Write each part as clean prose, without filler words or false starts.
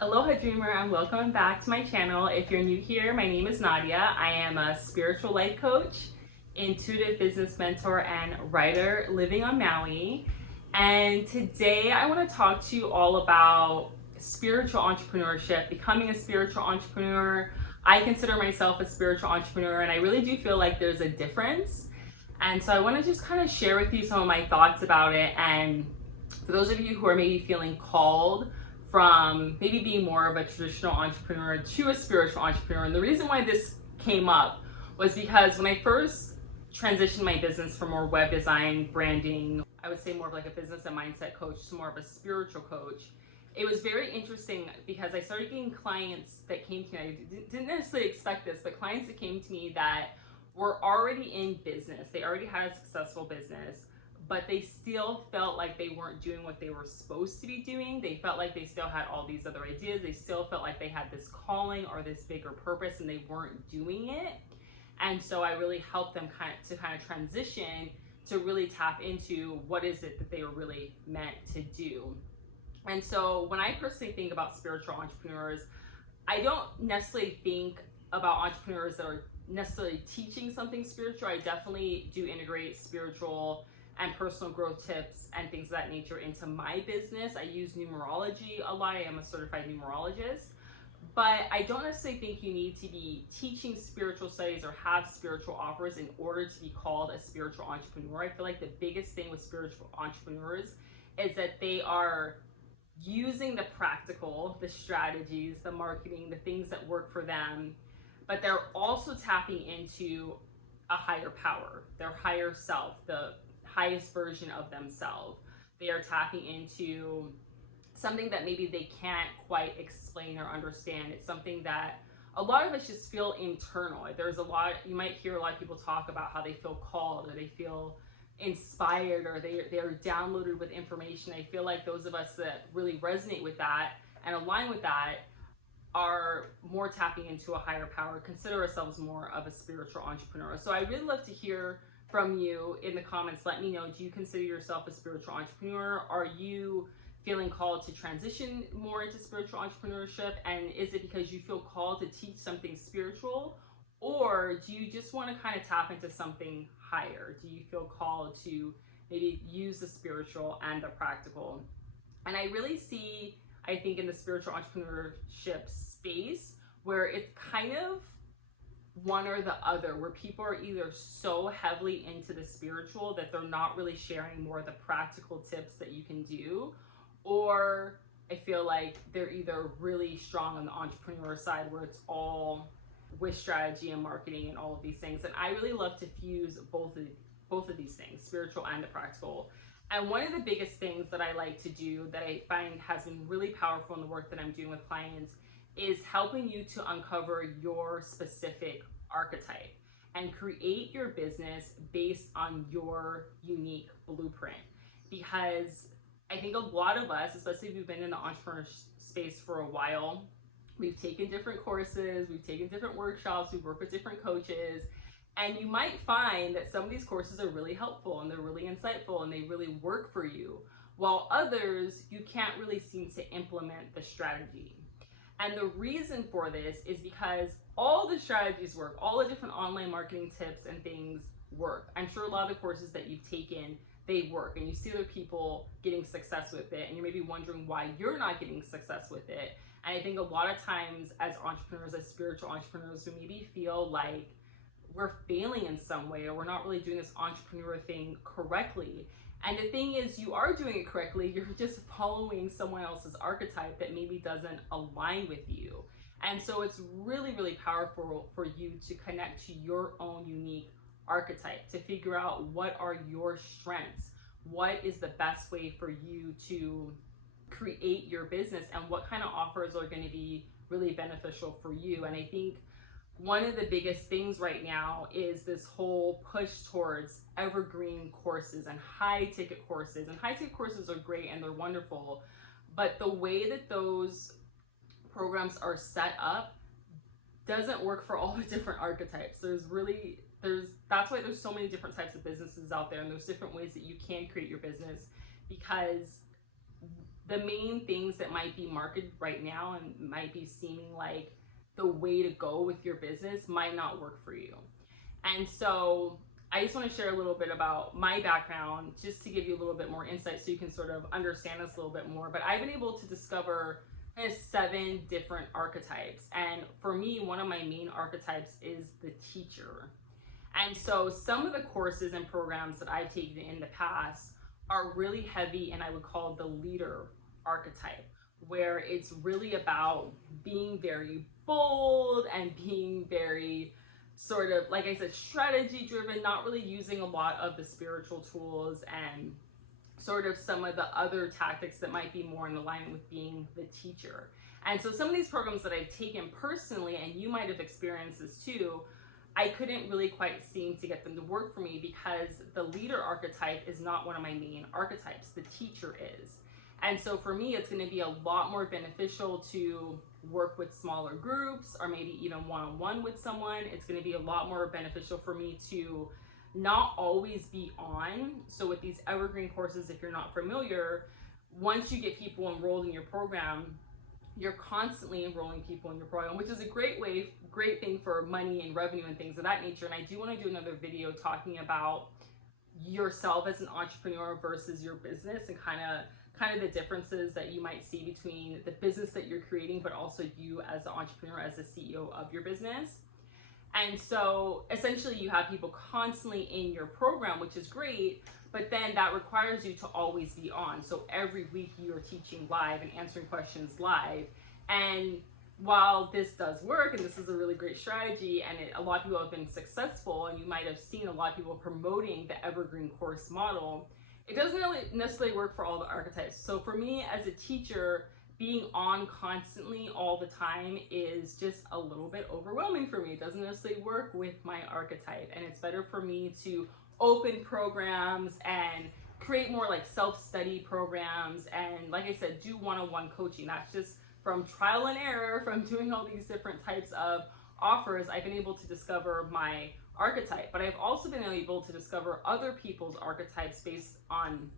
Aloha dreamer, and welcome back to my channel. If you're new here, my name is Nadia. I am a spiritual life coach, intuitive business mentor, and writer living on Maui. And today I want to talk to you all about spiritual entrepreneurship, becoming a spiritual entrepreneur. I consider myself a spiritual entrepreneur, and I really do feel like there's a difference. And so I want to just kind of share with you some of my thoughts about it. And for those of you who are maybe feeling called from maybe being more of a traditional entrepreneur to a spiritual entrepreneur. And the reason why this came up was because when I first transitioned my business from more web design, branding, I would say more of like a business and mindset coach to more of a spiritual coach, it was very interesting because I started getting clients that came to me. I didn't necessarily expect this, but clients that came to me that were already in business. They already had a successful business, but they still felt like they weren't doing what they were supposed to be doing. They felt like they still had all these other ideas. They still felt like they had this calling or this bigger purpose and they weren't doing it. And so I really helped them kind of transition to really tap into what is it that they were really meant to do. And so when I personally think about spiritual entrepreneurs, I don't necessarily think about entrepreneurs that are necessarily teaching something spiritual. I definitely do integrate spiritual and personal growth tips and things of that nature into my business. I use numerology a lot. I am a certified numerologist, but I don't necessarily think you need to be teaching spiritual studies or have spiritual offers in order to be called a spiritual entrepreneur. I feel like the biggest thing with spiritual entrepreneurs is that they are using the practical, the strategies, the marketing, the things that work for them, but they're also tapping into a higher power, their higher self, the highest version of themselves. They are tapping into something that maybe they can't quite explain or understand. It's something that a lot of us just feel internal. There's a lot, you might hear a lot of people talk about how they feel called or they feel inspired or they're downloaded with information. I feel like those of us that really resonate with that and align with that are more tapping into a higher power, consider ourselves more of a spiritual entrepreneur. So I really love to hear from you in the comments. Let me know, do you consider yourself a spiritual entrepreneur? Are you feeling called to transition more into spiritual entrepreneurship? And is it because you feel called to teach something spiritual? Or do you just want to kind of tap into something higher? Do you feel called to maybe use the spiritual and the practical? And I really see, I think, in the spiritual entrepreneurship space where it's kind of one or the other, where people are either so heavily into the spiritual that they're not really sharing more of the practical tips that you can do, or I feel like they're either really strong on the entrepreneur side where it's all with strategy and marketing and all of these things. And I really love to fuse both of these things, spiritual and the practical. And one of the biggest things that I like to do that I find has been really powerful in the work that I'm doing with clients is helping you to uncover your specific archetype and create your business based on your unique blueprint. Because I think a lot of us, especially if we've been in the entrepreneur space for a while, we've taken different courses, we've taken different workshops, we've worked with different coaches, and you might find that some of these courses are really helpful and they're really insightful and they really work for you, while others, you can't really seem to implement the strategy. And the reason for this is because all the strategies work, all the different online marketing tips and things work. I'm sure a lot of the courses that you've taken, they work, and you see other people getting success with it, and you're maybe wondering why you're not getting success with it. And I think a lot of times as entrepreneurs, as spiritual entrepreneurs, we maybe feel like we're failing in some way or we're not really doing this entrepreneur thing correctly. And the thing is, you are doing it correctly, you're just following someone else's archetype that maybe doesn't align with you. And so it's really, really powerful for you to connect to your own unique archetype, to figure out what are your strengths, what is the best way for you to create your business, and what kind of offers are going to be really beneficial for you. And I think one of the biggest things right now is this whole push towards evergreen courses and high ticket courses. And high ticket courses are great and they're wonderful, but the way that those programs are set up doesn't work for all the different archetypes. That's why there's so many different types of businesses out there, and there's different ways that you can create your business, because the main things that might be marketed right now and might be seeming like the way to go with your business might not work for you. And so I just want to share a little bit about my background just to give you a little bit more insight so you can sort of understand us a little bit more. But I've been able to discover kind of 7 different archetypes. And for me, one of my main archetypes is the teacher. And so some of the courses and programs that I've taken in the past are really heavy, and I would call the leader archetype, where it's really about being very bold and being very sort of, like I said, strategy driven, not really using a lot of the spiritual tools and sort of some of the other tactics that might be more in alignment with being the teacher. And so some of these programs that I've taken personally, and you might have experienced this too, I couldn't really quite seem to get them to work for me because the leader archetype is not one of my main archetypes. The teacher is. And so for me, it's going to be a lot more beneficial to work with smaller groups or maybe even one-on-one with someone. It's going to be a lot more beneficial for me to not always be on. So with these evergreen courses, if you're not familiar, once you get people enrolled in your program, you're constantly enrolling people in your program, which is a great thing for money and revenue and things of that nature. And I do want to do another video talking about yourself as an entrepreneur versus your business and kind of the differences that you might see between the business that you're creating, but also you as an entrepreneur, as the CEO of your business. And so essentially you have people constantly in your program, which is great, but then that requires you to always be on. So every week you're teaching live and answering questions live. And while this does work, and this is a really great strategy, and a lot of people have been successful, and you might have seen a lot of people promoting the evergreen course model, it doesn't really necessarily work for all the archetypes. So for me as a teacher, being on constantly all the time is just a little bit overwhelming for me. It doesn't necessarily work with my archetype, and it's better for me to open programs and create more like self-study programs and, like I said, do one-on-one coaching. That's just from trial and error, from doing all these different types of offers, I've been able to discover my archetype. But I've also been able to discover other people's archetypes based on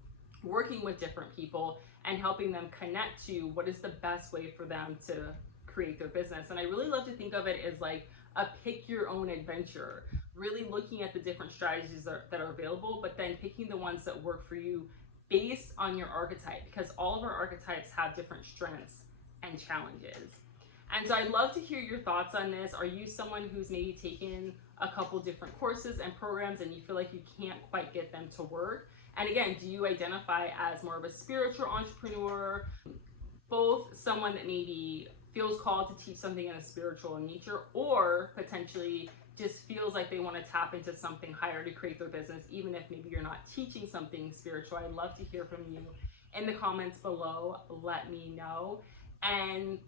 working with different people and helping them connect to what is the best way for them to create their business. And I really love to think of it as like a pick your own adventure, really looking at the different strategies that are available, but then picking the ones that work for you based on your archetype, because all of our archetypes have different strengths and challenges. And so I'd love to hear your thoughts on this. Are you someone who's maybe taken a couple different courses and programs and you feel like you can't quite get them to work? And again, do you identify as more of a spiritual entrepreneur, both someone that maybe feels called to teach something in a spiritual nature, or potentially just feels like they want to tap into something higher to create their business, even if maybe you're not teaching something spiritual? I'd love to hear from you in the comments below. Let me know. And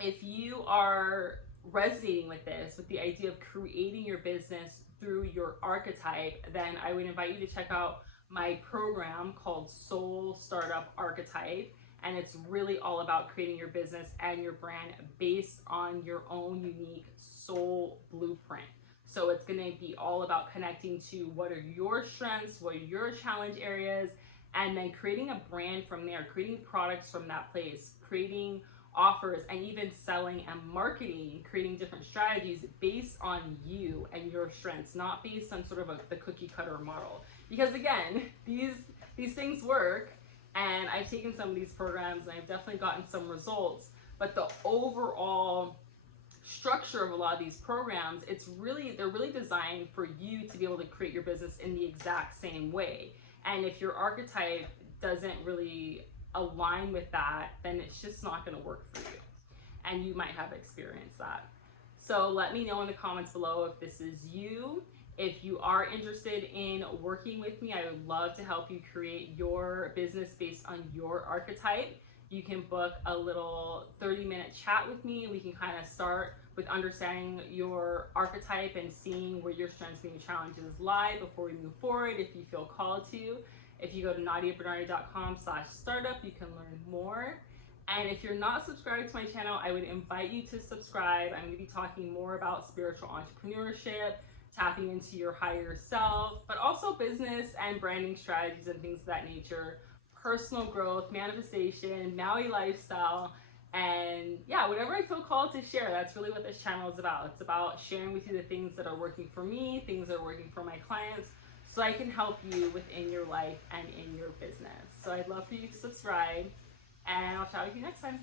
if you are resonating with this, with the idea of creating your business through your archetype, then I would invite you to check out my program called Soul Startup Archetype. And it's really all about creating your business and your brand based on your own unique soul blueprint. So it's going to be all about connecting to what are your strengths, what are your challenge areas, and then creating a brand from there, creating products from that place, creating offers, and even selling and marketing, creating different strategies based on you and your strengths, not based on sort of the cookie cutter model. Because again, these things work, and I've taken some of these programs and I've definitely gotten some results, but the overall structure of a lot of these programs, they're really designed for you to be able to create your business in the exact same way. And if your archetype doesn't really align with that, then it's just not going to work for you, and you might have experienced that. So let me know in the comments below if this is you. If you are interested in working with me, I would love to help you create your business based on your archetype. You can book a little 30-minute chat with me, and we can kind of start with understanding your archetype and seeing where your strengths and your challenges lie before we move forward, if you feel called to. If you go to nadiabernardi.com/startup, you can learn more. And if you're not subscribed to my channel, I would invite you to subscribe. I'm going to be talking more about spiritual entrepreneurship, tapping into your higher self, but also business and branding strategies and things of that nature, personal growth, manifestation, Maui lifestyle, and yeah, whatever I feel called to share. That's really what this channel is about. It's about sharing with you the things that are working for me, things that are working for my clients, so I can help you within your life and in your business. So I'd love for you to subscribe, and I'll chat with you next time.